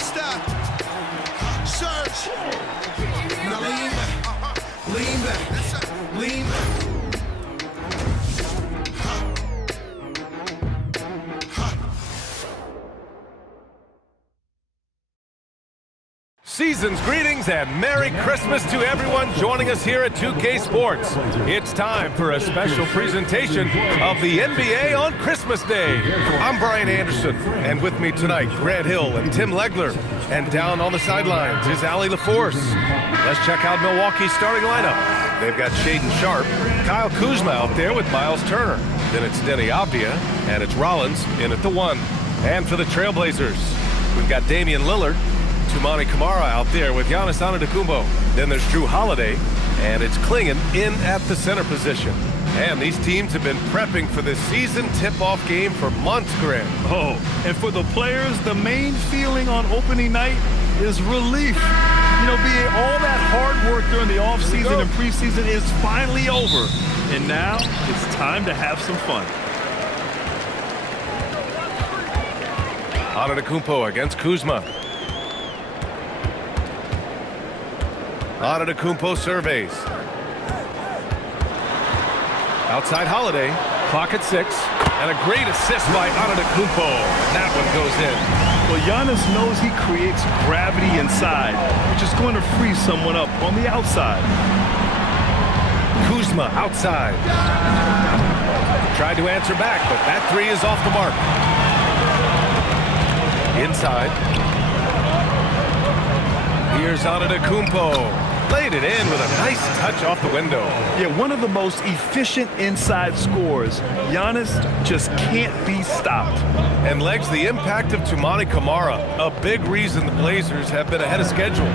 Don't stop. Surge. Now lean back. Lean back. Lean back. Season's greetings and Merry Christmas to everyone joining us here at 2K Sports. It's time for a special presentation of the NBA on Christmas Day. I'm Brian Anderson, and with me tonight, Grant Hill and Tim Legler. And down on the sidelines is Allie LaForce. Let's check out Milwaukee's starting lineup. They've got Shaden Sharpe, Kyle Kuzma out there with Miles Turner. Then it's Deni Avdija, and it's Rollins in at the 1. And for the Trailblazers, we've got Damian Lillard, Thanasis out there with Giannis Antetokounmpo. Then there's Jrue Holiday, and it's Klingon in at the center position. And these teams have been prepping for this season tip-off game for months, Grant. Oh, and for the players, the main feeling on opening night is relief. You know, all that hard work during the offseason and preseason is finally over. And now it's time to have some fun. Antetokounmpo against Kuzma. Antetokounmpo surveys. Outside Holiday. Clock at 6. And a great assist by Antetokounmpo. That one goes in. Well, Giannis knows he creates gravity inside, which is going to free someone up on the outside. Kuzma outside. Tried to answer back, but that 3 is off the mark. Inside. Here's Antetokounmpo. Laid it in with a nice touch off the window. Yeah, one of the most efficient inside scorers. Giannis just can't be stopped. And legs the impact of Thanasis, a big reason the Blazers have been ahead of schedule.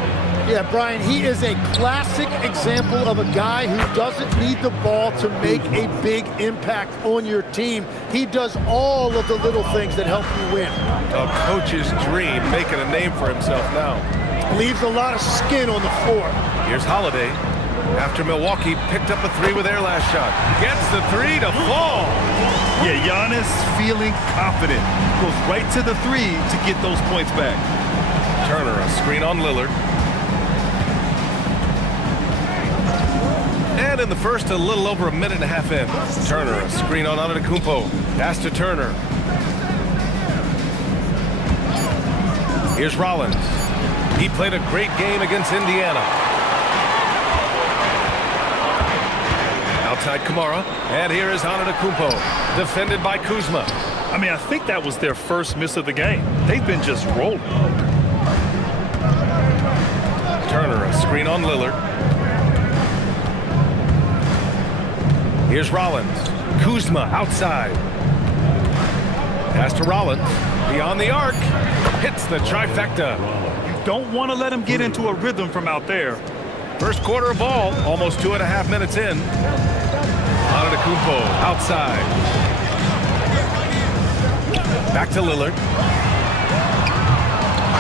Yeah, Brian, he is a classic example of a guy who doesn't need the ball to make a big impact on your team. He does all of the little things that help you win. A coach's dream, making a name for himself now. Leaves a lot of skin on the floor. Here's Holiday. After Milwaukee picked up a 3 with their last shot. Gets the 3 to fall. Yeah, Giannis feeling confident. Goes right to the 3 to get those points back. Turner, a screen on Lillard. And in the first, a little over a minute and a half in. Turner, a screen on Antetokounmpo. Pass to Turner. Here's Rollins. He played a great game against Indiana. Outside Kamara, and here is Antetokounmpo, defended by Kuzma. I mean, I think that was their first miss of the game. They've been just rolling. Turner, a screen on Lillard. Here's Rollins. Kuzma outside. Pass to Rollins. Beyond the arc. Hits the trifecta. Don't want to let him get into a rhythm from out there. First quarter of ball, almost 2.5 minutes in. Antetokounmpo outside. Back to Lillard.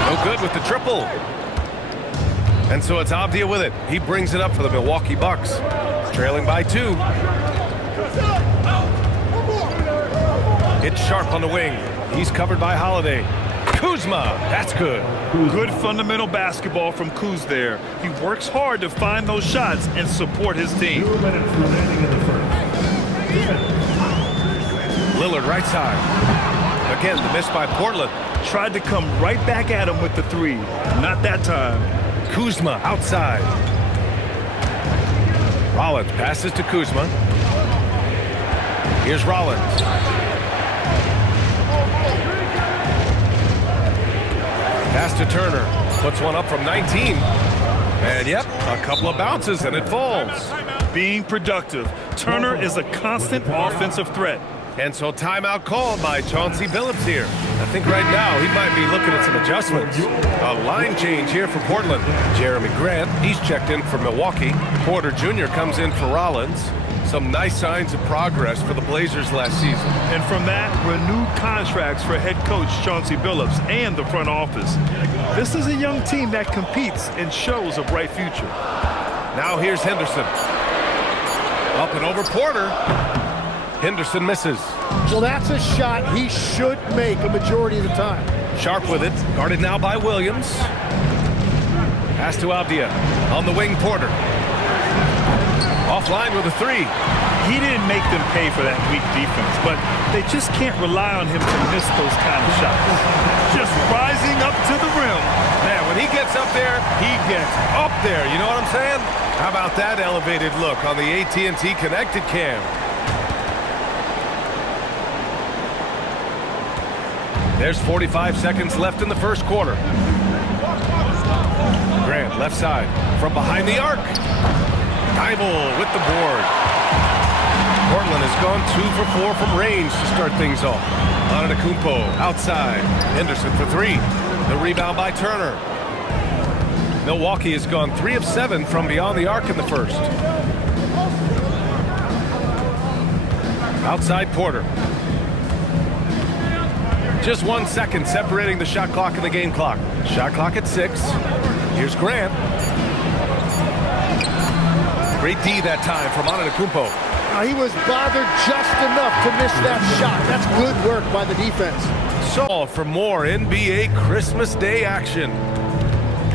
No good with the triple. And so it's Avdija with it. He brings it up for the Milwaukee Bucks. Trailing by 2. It's Sharpe on the wing. He's covered by Holiday. Kuzma, that's good. Good fundamental basketball from Kuz there. He works hard to find those shots and support his team. Lillard right side. Again, the miss by Portland. Tried to come right back at him with the 3. Not that time. Kuzma outside. Rollins passes to Kuzma. Here's Rollins. Pass to Turner. Puts one up from 19. And yep, a couple of bounces and it falls. Being productive. Turner is a constant offensive threat. And so timeout called by Chauncey Billups here. I think right now he might be looking at some adjustments. A line change here for Portland. Jeremy Grant, he's checked in for Milwaukee. Porter Jr. comes in for Rollins. Some nice signs of progress for the Blazers last season. And from that, renewed contracts for head coach Chauncey Billups and the front office. This is a young team that competes and shows a bright future. Now here's Henderson. Up and over Porter. Henderson misses. Well, that's a shot he should make a majority of the time. Sharpe with it, guarded now by Williams. Pass to Avdija. On the wing, Porter. Offline with a three. He didn't make them pay for that weak defense, but they just can't rely on him to miss those kind of shots. Just rising up to the rim. Man, when he gets up there, he gets up there. You know what I'm saying? How about that elevated look on the AT&T Connected Cam? There's 45 seconds left in the first quarter. Grant, left side, from behind the arc. Thibault with the board. Portland has gone 2 for 4 from range to start things off. Antetokounmpo outside. Henderson for 3. The rebound by Turner. Milwaukee has gone 3 of 7 from beyond the arc in the first. Outside Porter. Just 1 second separating the shot clock and the game clock. Shot clock at 6. Here's Grant. Great D that time from Antetokounmpo. He was bothered just enough to miss that shot. That's good work by the defense. So for more NBA Christmas Day action.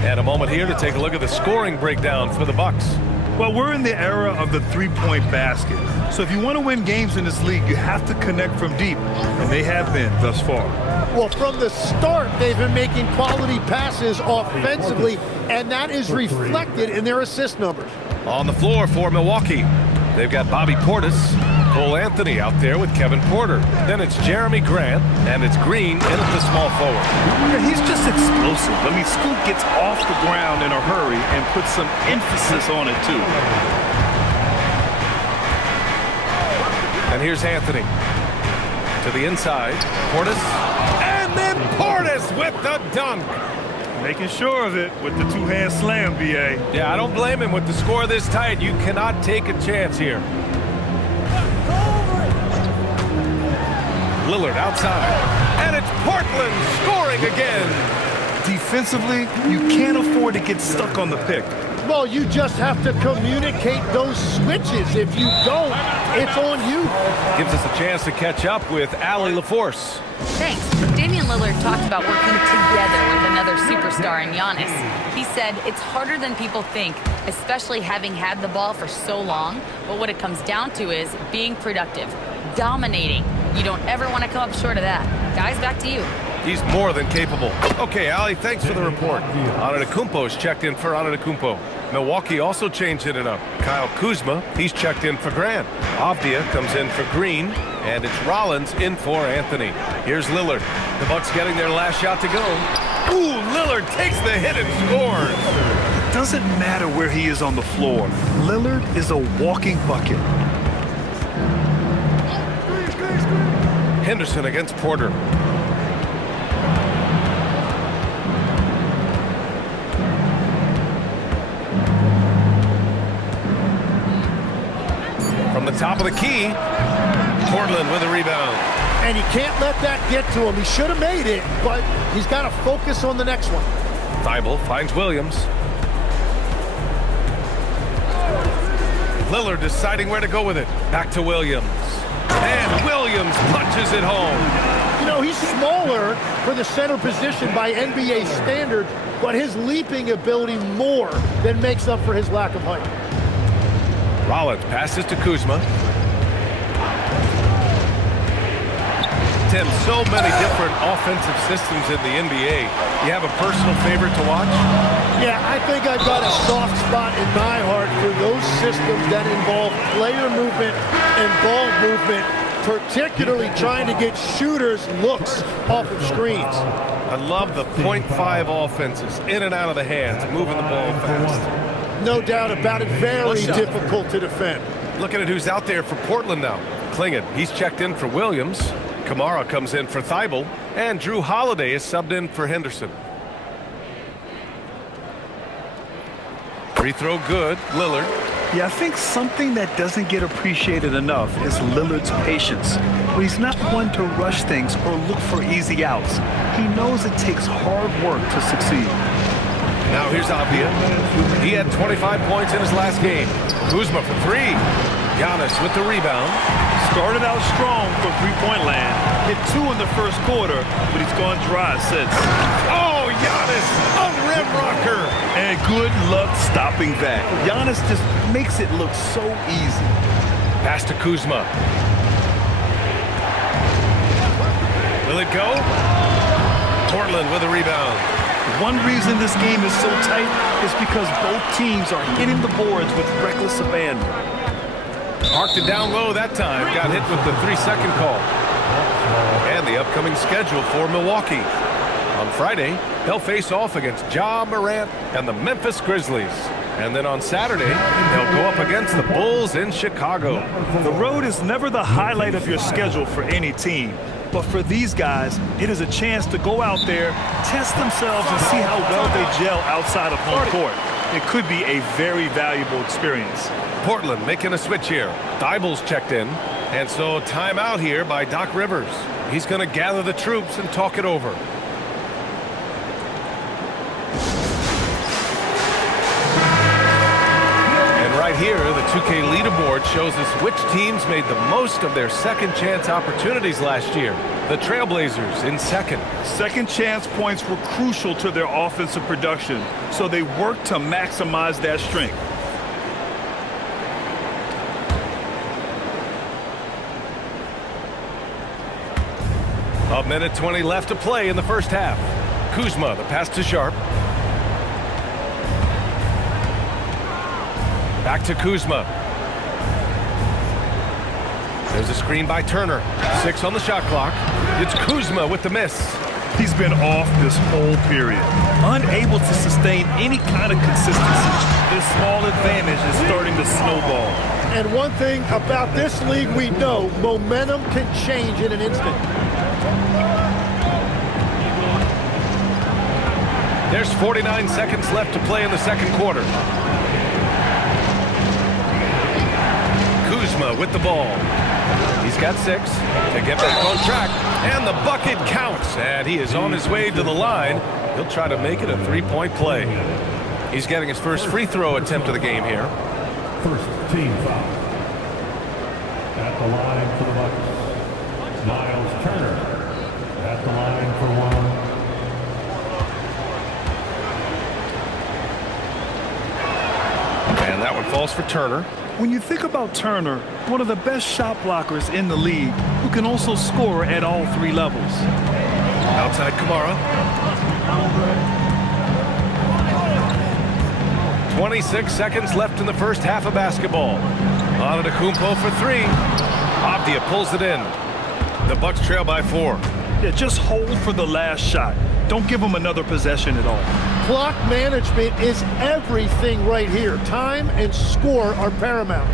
And a moment here to take a look at the scoring breakdown for the Bucks. Well, we're in the era of the three-point basket. So if you want to win games in this league, you have to connect from deep. And they have been thus far. Well, from the start, they've been making quality passes offensively, and that is reflected in their assist numbers. On the floor for Milwaukee, they've got Bobby Portis, Cole Anthony out there with Kevin Porter. Then it's Jeremy Grant, and it's Green in at the small forward. Yeah, he's just explosive. I mean, Scoot gets off the ground in a hurry and puts some emphasis on it, too. And here's Anthony. To the inside, Portis, and then Portis with the dunk. Making sure of it with the two-hand slam, B.A. Yeah, I don't blame him with the score this tight. You cannot take a chance here. Lillard outside, and it's Portland scoring again. Defensively, you can't afford to get stuck on the pick. Well, you just have to communicate those switches. If you don't, it's on you. Gives us a chance to catch up with Allie LaForce. Thanks. Damian Lillard talked about working together with another superstar in Giannis. He said it's harder than people think, especially having had the ball for so long. But what it comes down to is being productive, dominating. You don't ever want to come up short of that. Guys, back to you. He's more than capable. Okay, Allie, thanks for the report. Antetokounmpo's checked in for Antetokounmpo. Milwaukee also changed it up. Kyle Kuzma, he's checked in for Grant. Avdija comes in for Green, and it's Rollins in for Anthony. Here's Lillard. The Bucks getting their last shot to go. Ooh, Lillard takes the hit and scores. It doesn't matter where he is on the floor. Lillard is a walking bucket. Henderson against Porter. From the top of the key, Portland with a rebound. And he can't let that get to him. He should have made it, but he's got to focus on the next one. Thibault finds Williams. Lillard deciding where to go with it. Back to Williams. And Williams punches it home. You know, he's smaller for the center position by NBA standards, but his leaping ability more than makes up for his lack of height. Rollins passes to Kuzma. Tim, so many different offensive systems in the NBA. You have a personal favorite to watch? Yeah, I think I've got a soft spot in my heart for those systems that involve player movement and ball movement, particularly trying to get shooters looks off of screens. I love the .5 offenses, in and out of the hands, moving the ball fast. No doubt about it, very difficult to defend. Looking at who's out there for Portland now. Klingon, he's checked in for Williams. Kamara comes in for Thibault, and Drew Holiday is subbed in for Henderson. Free throw good, Lillard. Yeah, I think something that doesn't get appreciated enough is Lillard's patience. But he's not one to rush things or look for easy outs. He knows it takes hard work to succeed. Now here's Avdija. He had 25 points in his last game. Kuzma for 3. Giannis with the rebound. Started out strong from three-point land. Hit 2 in the first quarter, but he's gone dry since. Oh, Giannis, a rim rocker. And good luck stopping that. Giannis just makes it look so easy. Pass to Kuzma. Will it go? Portland with a rebound. One reason this game is so tight is because both teams are hitting the boards with reckless abandon. Marked it down low that time. Got hit with the 3-second call. And the upcoming schedule for Milwaukee. On Friday, they'll face off against Ja Morant and the Memphis Grizzlies. And then on Saturday, they'll go up against the Bulls in Chicago. The road is never the highlight of your schedule for any team. But for these guys, it is a chance to go out there, test themselves, and see how well they gel outside of home court. It could be a very valuable experience. Portland making a switch here. Thibault's checked in. And so timeout here by Doc Rivers. He's going to gather the troops and talk it over. Right here, the 2K leaderboard shows us which teams made the most of their second chance opportunities last year. The Trailblazers in second. Second chance points were crucial to their offensive production, so they worked to maximize that strength. A minute 20 left to play in the first half. Kuzma, the pass to Sharpe. Back to Kuzma. There's a screen by Turner. 6 on the shot clock. It's Kuzma with the miss. He's been off this whole period, unable to sustain any kind of consistency. This small advantage is starting to snowball. And one thing about this league we know, momentum can change in an instant. There's 49 seconds left to play in the second quarter. Kuzma with the ball. He's got 6 to get back on track. And the bucket counts. And he is on his way to the line. He'll try to make it a 3-point play. He's getting his first free throw attempt of the game here. First team foul. At the line for the Bucks, Miles Turner. At the line for 1. And that one falls for Turner. When you think about Turner, one of the best shot blockers in the league, who can also score at all 3 levels. Outside Kamara. 26 seconds left in the first half of basketball. Antetokounmpo for 3. Avdija pulls it in. The Bucks trail by 4. Yeah, just hold for the last shot. Don't give them another possession at all. Clock management is everything right here. Time and score are paramount.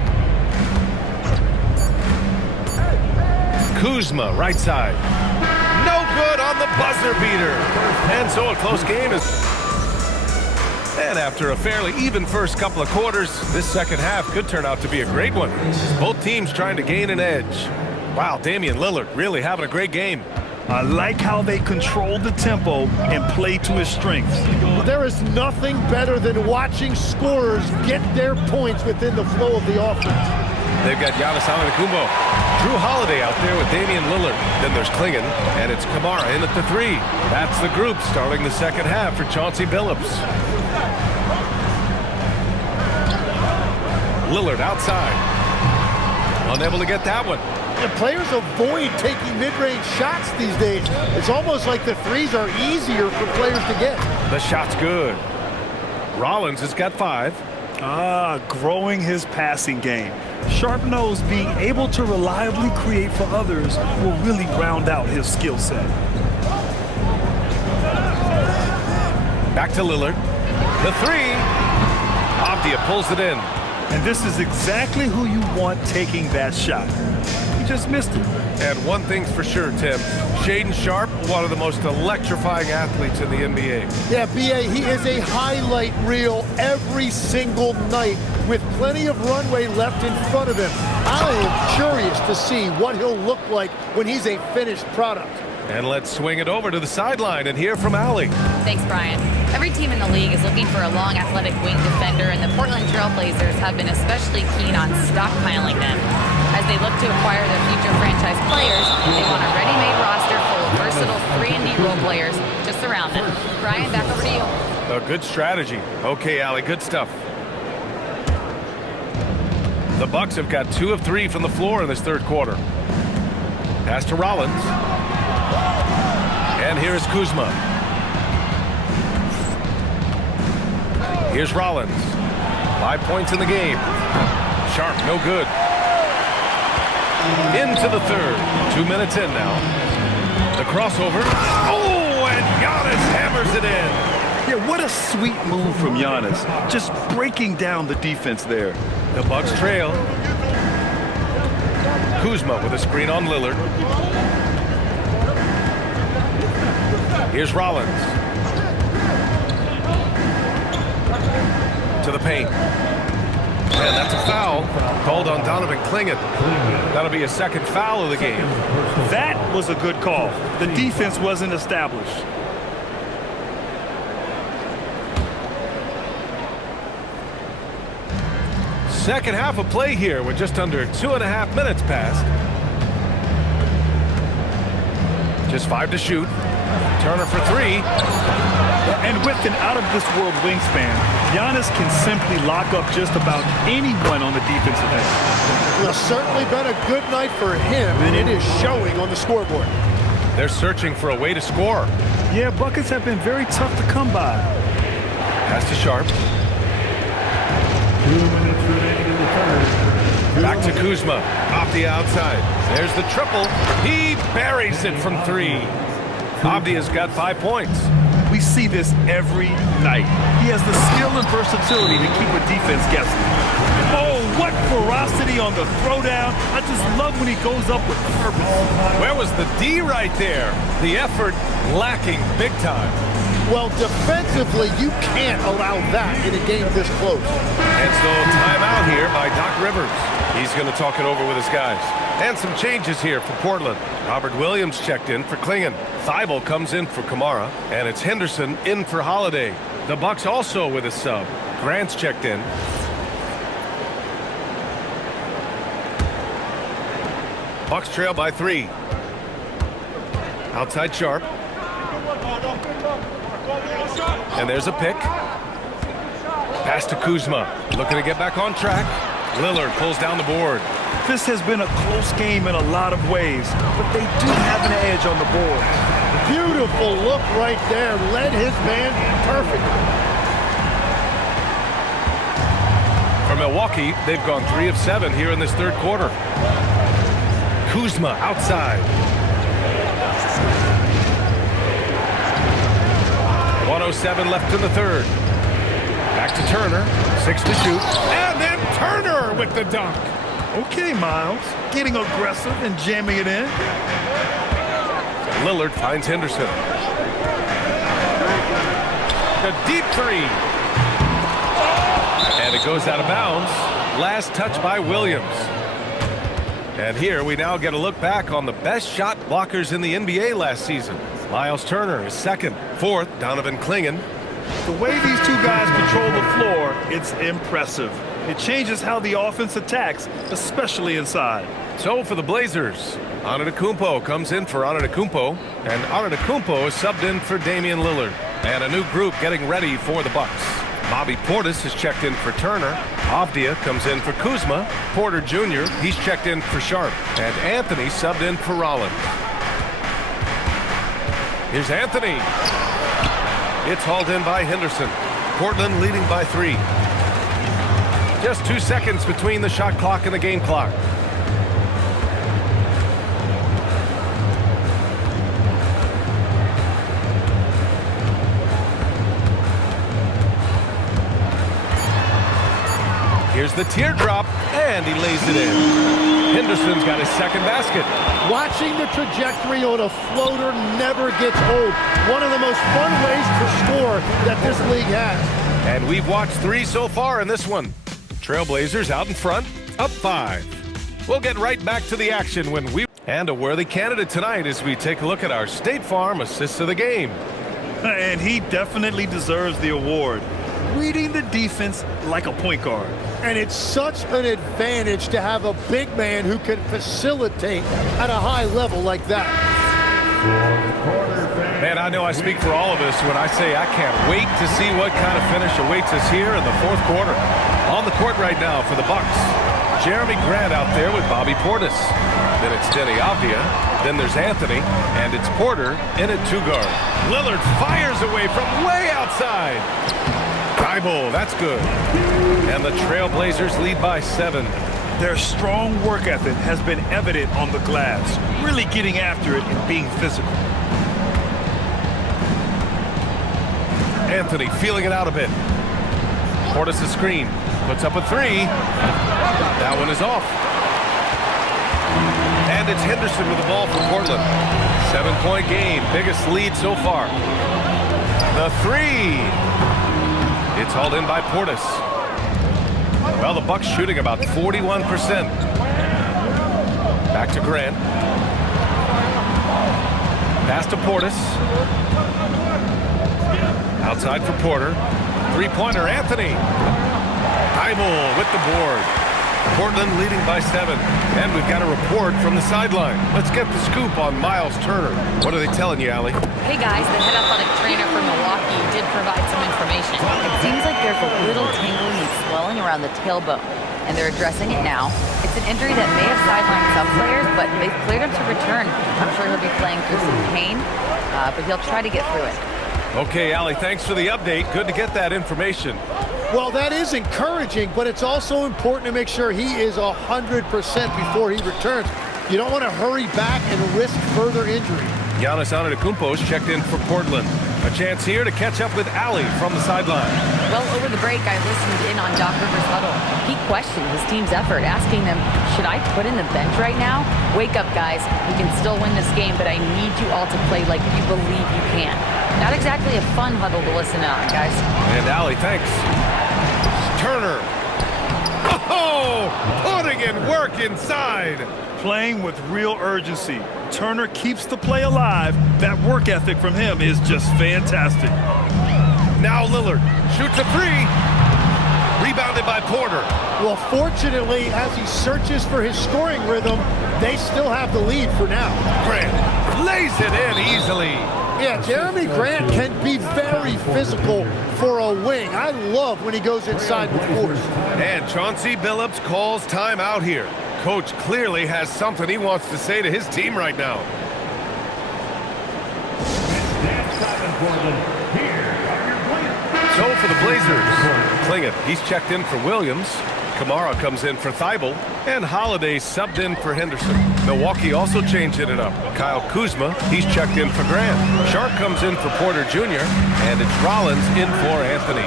Kuzma, right side. No good on the buzzer beater. And so a close game is... And after a fairly even first couple of quarters, this second half could turn out to be a great one. Both teams trying to gain an edge. Wow, Damian Lillard really having a great game. I like how they control the tempo and play to his strengths. There is nothing better than watching scorers get their points within the flow of the offense. They've got Giannis Antetokounmpo. Drew Holiday out there with Damian Lillard. Then there's Klingon, and it's Kamara in at the 3. That's the group starting the second half for Chauncey Billups. Lillard outside. Unable to get that one. And players avoid taking mid-range shots these days. It's almost like the 3s are easier for players to get. The shot's good. Rollins has got 5. Growing his passing game. Sharpe knows being able to reliably create for others will really round out his skill set. Back to Lillard. The 3. Avdija pulls it in. And this is exactly who you want taking that shot. Just missed it. And one thing's for sure, Tim. Shaden Sharpe, one of the most electrifying athletes in the NBA. Yeah, B.A., he is a highlight reel every single night with plenty of runway left in front of him. I am curious to see what he'll look like when he's a finished product. And let's swing it over to the sideline and hear from Allie. Thanks, Brian. Every team in the league is looking for a long, athletic wing defender, and the Portland Trailblazers have been especially keen on stockpiling them. As they look to acquire their future franchise players, they want a ready-made roster little 3-and-D role players to surround them. Brian, back over to you. A good strategy. Okay, Allie, good stuff. The Bucks have got 2 of 3 from the floor in this third quarter. Pass to Rollins. And here's Kuzma. Here's Rollins. 5 points in the game. Sharpe, no good. Into the third. 2 minutes in now. The crossover. Oh, and Giannis hammers it in. Yeah, what a sweet move from Giannis. Just breaking down the defense there. The Bucks trail. Kuzma with a screen on Lillard. Here's Rollins. To the paint. And that's a foul called on Donovan Clingan. That'll be a second foul of the game. That was a good call. The defense wasn't established. Second half of play here with just under 2.5 minutes passed. Just 5 to shoot. Turner for 3. And with an out-of-this-world wingspan, Giannis can simply lock up just about anyone on the defensive end. Well, it's certainly been a good night for him, and it is showing on the scoreboard. They're searching for a way to score. Yeah, buckets have been very tough to come by. Pass to Sharpe. 2 minutes remaining in the third. Back to Kuzma. Off the outside. There's the triple. He buries it from 3. Avdija's got 5 points. We see this every night. He has the skill and versatility to keep a defense guessing. Oh, what ferocity on the throwdown. I just love when he goes up with purpose. Where was the D right there? The effort lacking big time. Well, defensively, you can't allow that in a game this close. And so timeout here by Doc Rivers. He's going to talk it over with his guys. And some changes here for Portland. Robert Williams checked in for Clingan. Thibault comes in for Kamara. And it's Henderson in for Holiday. The Bucks also with a sub. Grant's checked in. Bucks trail by 3. Outside Sharpe. And there's a pick. Pass to Kuzma. Looking to get back on track. Lillard pulls down the board. This has been a close game in a lot of ways, but they do have an edge on the board. Beautiful look right there. Led his man perfectly. For Milwaukee, they've gone 3 of 7 here in this third quarter. Kuzma outside. 1:07 left in the third. Back to Turner. 6 to shoot. And then Turner with the dunk. Okay, Miles. Getting aggressive and jamming it in. Lillard finds Henderson. The deep 3. And it goes out of bounds. Last touch by Williams. And here we now get a look back on the best shot blockers in the NBA last season. Miles Turner is second. Fourth, Donovan Clingan. The way these two guys control the floor, it's impressive. It changes how the offense attacks, especially inside. So for the Blazers, Antetokounmpo comes in for Antetokounmpo, and Antetokounmpo is subbed in for Damian Lillard. And a new group getting ready for the Bucks. Bobby Portis is checked in for Turner. Avdija comes in for Kuzma. Porter Jr., he's checked in for Sharpe. And Anthony subbed in for Rollins. Here's Anthony. It's hauled in by Henderson. Portland leading by 3. Just 2 seconds between the shot clock and the game clock. Here's the teardrop, and he lays it in. Henderson's got his second basket. Watching the trajectory on a floater never gets old. One of the most fun ways to score that this league has. And we've watched 3 so far in this one. Trailblazers out in front, up 5. We'll get right back to the action when we... And a worthy candidate tonight as we take a look at our State Farm Assists of the Game. And he definitely deserves the award. Reading the defense like a point guard. And it's such an advantage to have a big man who can facilitate at a high level like that. Man, I know I speak for all of us when I say I can't wait to see what kind of finish awaits us here in the fourth quarter. On the court right now for the Bucks, Jeremy Grant out there with Bobby Portis. Then it's Deni Avdija. Then there's Anthony, and it's Porter in at two guard. Lillard fires away from way outside. Thibault, that's good. And the Trailblazers lead by 7. Their strong work ethic has been evident on the glass, really getting after it and being physical. Anthony feeling it out a bit. Portis a screen, puts up a 3. That one is off. And it's Henderson with the ball for Portland. 7-point game, biggest lead so far. The 3. It's hauled in by Portis. Well, the Bucks shooting about 41%. Back to Grant. Pass to Portis. Outside for Porter. Three-pointer, Anthony. Thibault with the board. Portland leading by 7. And we've got a report from the sideline. Let's get the scoop on Miles Turner. What are they telling you, Allie? Hey guys, the head athletic trainer from Milwaukee did provide some information. It seems like there's a little tingling and swelling around the tailbone, and they're addressing it now. It's an injury that may have sidelined some players, but they've cleared him to return. I'm sure he'll be playing through some pain, but he'll try to get through it. Okay, Allie, thanks for the update. Good to get that information. Well, that is encouraging, but it's also important to make sure he is 100% before he returns. You don't want to hurry back and risk further injury. Giannis Antetokounmpo checked in for Portland. A chance here to catch up with Allie from the sideline. Well, over the break, I listened in on Doc Rivers' huddle. He questioned his team's effort, asking them, should I put in the bench right now? Wake up, guys. We can still win this game, but I need you all to play like you believe you can. Not exactly a fun huddle to listen on, guys. And Allie, thanks. Turner. Oh, putting in work inside. Playing with real urgency. Turner keeps the play alive. That work ethic from him is just fantastic. Now Lillard shoots a 3. Rebounded by Porter. Well, fortunately, as he searches for his scoring rhythm, they still have the lead for now. Grant lays it in easily. Yeah, Jeremy Grant can be very physical for a wing. I love when he goes inside with force. And Chauncey Billups calls timeout here. Coach clearly has something he wants to say to his team right now. So for the Blazers, Klingett, he's checked in for Williams. Kamara comes in for Thibault, and Holiday subbed in for Henderson. Milwaukee also changing it up. Kyle Kuzma, he's checked in for Grant. Sharpe comes in for Porter Jr., and it's Rollins in for Anthony.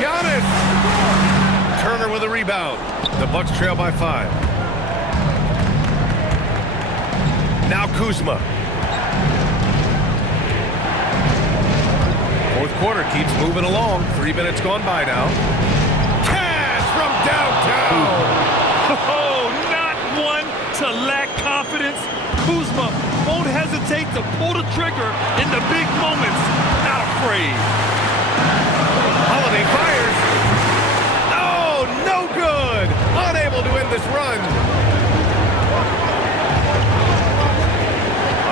Giannis! Turner with a rebound. The Bucks trail by 5. Now Kuzma. Fourth quarter keeps moving along. 3 minutes gone by now. From downtown. Oh, not one to lack confidence. Kuzma won't hesitate to pull the trigger in the big moments. Not afraid. Holiday fires. Oh, no good. Unable to end this run.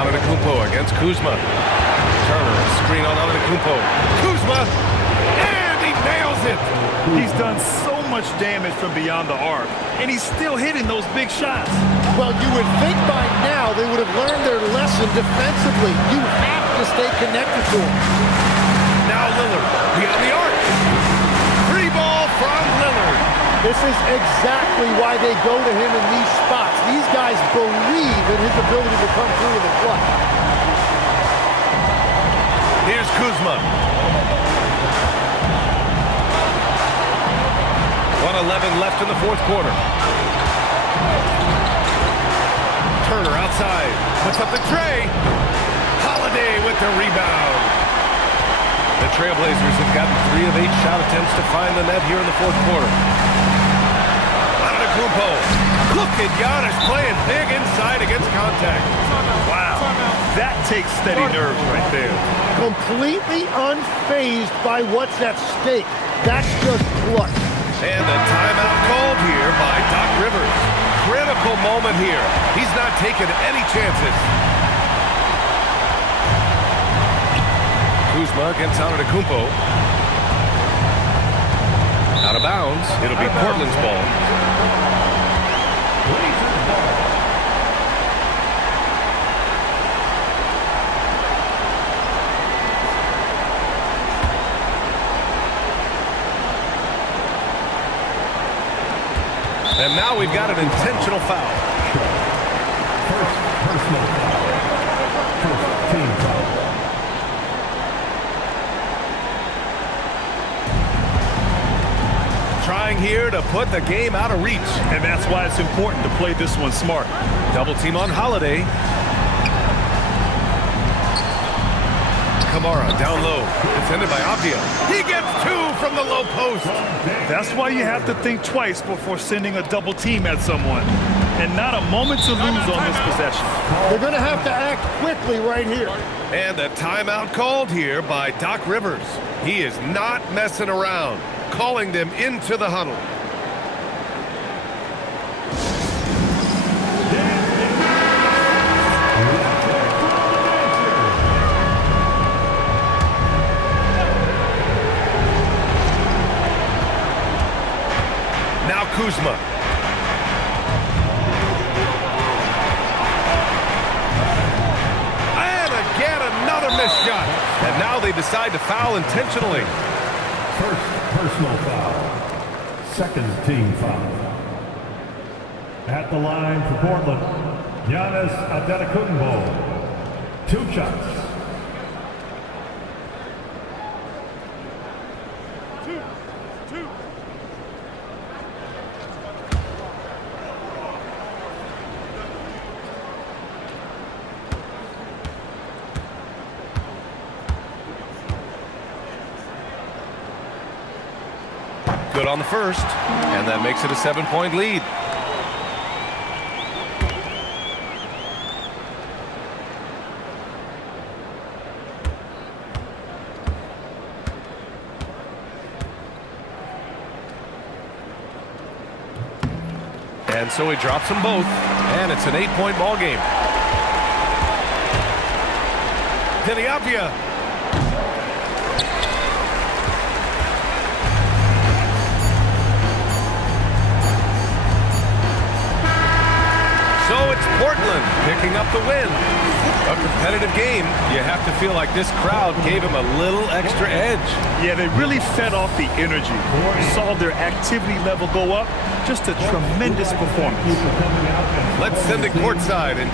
Antetokounmpo against Kuzma. Turner, screen on Antetokounmpo. Kuzma, and he nails it. He's done so much damage from beyond the arc, and he's still hitting those big shots. Well, you would think by now they would have learned their lesson defensively. You have to stay connected to him. Now Lillard, beyond the arc. Free ball from Lillard. This is exactly why they go to him in these spots. These guys believe in his ability to come through in the clutch. Here's Kuzma. 1:11 left in the fourth quarter. Turner outside, puts up the tray. Holiday with the rebound. The Trailblazers have gotten 3 of 8 shot attempts to find the net here in the fourth quarter. Antetokounmpo. Look at Giannis playing big inside against contact. Wow, that takes steady nerves right there. Completely unfazed by what's at stake. That's just clutch. And a timeout called here by Doc Rivers. Critical moment here. He's not taking any chances. Kuzma against Antetokounmpo. Out of bounds. It'll be Portland's ball. And now we've got an intentional foul. First personal foul. First team foul. Trying here to put the game out of reach. And that's why it's important to play this one smart. Double team on Holiday. Kamara down low. Defended by Avdija. He gets two from the low post. That's why you have to think twice before sending a double team at someone. And not a moment to lose on this possession. They're going to have to act quickly right here. And a timeout called here by Doc Rivers. He is not messing around, calling them into the huddle. Now Kuzma. And again, another missed shot. And now they decide to foul intentionally. First personal foul. Second team foul. At the line for Portland, Giannis Antetokounmpo. 2 shots. Good on the first, and that makes it a 7-point lead. And so he drops them both, and it's an 8-point ball game. Deni Avdija. So it's Portland picking up the win. A competitive game. You have to feel like this crowd gave him a little extra edge. Yeah, they really fed off the energy. You saw their activity level go up. Just a tremendous performance. Let's send it courtside and